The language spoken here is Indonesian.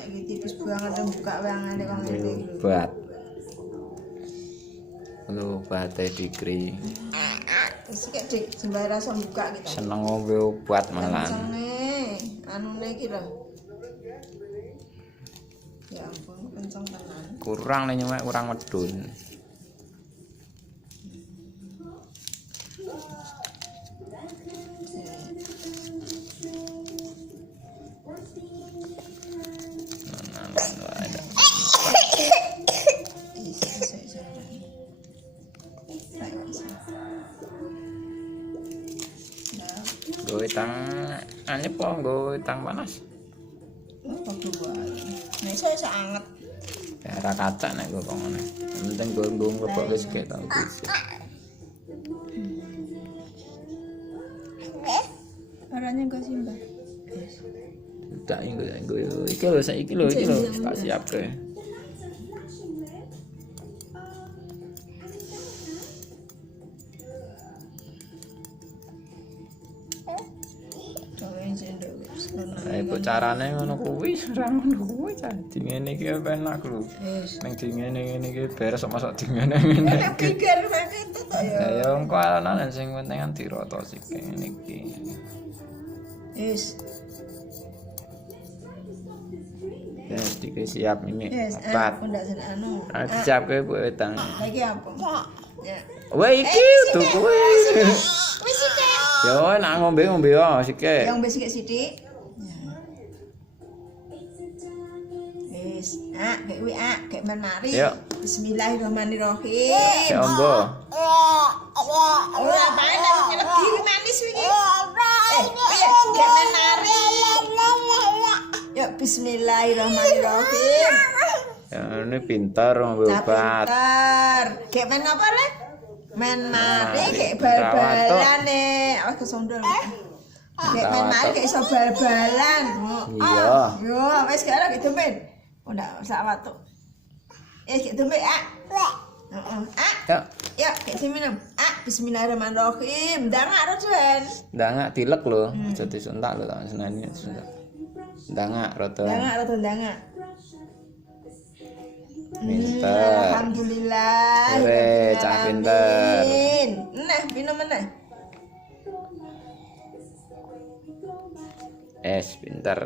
Saiki tipis banget buka wangane kok ngene iki. Obat. Obat dikri. Wis kek Dik, jembar rasa buka kita. Seneng ngombe obat malah. Anune iki lho. Ya ampun, kenceng tenan. Kurang nih nyemek kurang medun. Gue tang ane po gue tang panas. Nek iso anget. Daerah kaca nek gue kok ngene. Penting gue ngebok wis kek tau bisa. Arane gue simbah. Tak gue iki lho saiki lho iki lho tak siapke. Iku carane ngono kuwi, ora ngono kuwi dadi ngene iki penak lho. Ning di ngene iki beres masuk di ngene ngene. Pikir banget to ya. Ya engko ana sing penting kan dirata sik ngene iki. Wis. Ya iki siap ini. Obat. Ndak anu. Siapke Bu Etang. Iki apa? Ya. Wah iki tuh kuwi. Wis iki. Yo nak ngombe yo sike. Yang wis sithik. Wis, kayak kuwi kayak menari. Bismillahirrahmanirrahim. Ya ombo. Ora bae nek legi manis iki. Kayak menari. Ya bismillahirrahmanirrahim. Ya ini pintar ngombe obat. Pintar. Kayak men apa rek? Men mari kayak bal-balan awas kesondol. Kayak men mari kayak iso bal-balan. Iya. Yo, wis sekarang gitu men. Ndak usah watuk. Gitu men Heeh. Ya, kayak sing minum. Bismillahirrahmanirrahim. Ndangak ro Jen. Ndangak dilek lho, aja disuntak lho tak seneni disuntak. Ndangak rada. Ndangak. Pinter. Alhamdulillah. Cah pinter. Nah, minum meneh. Pinter.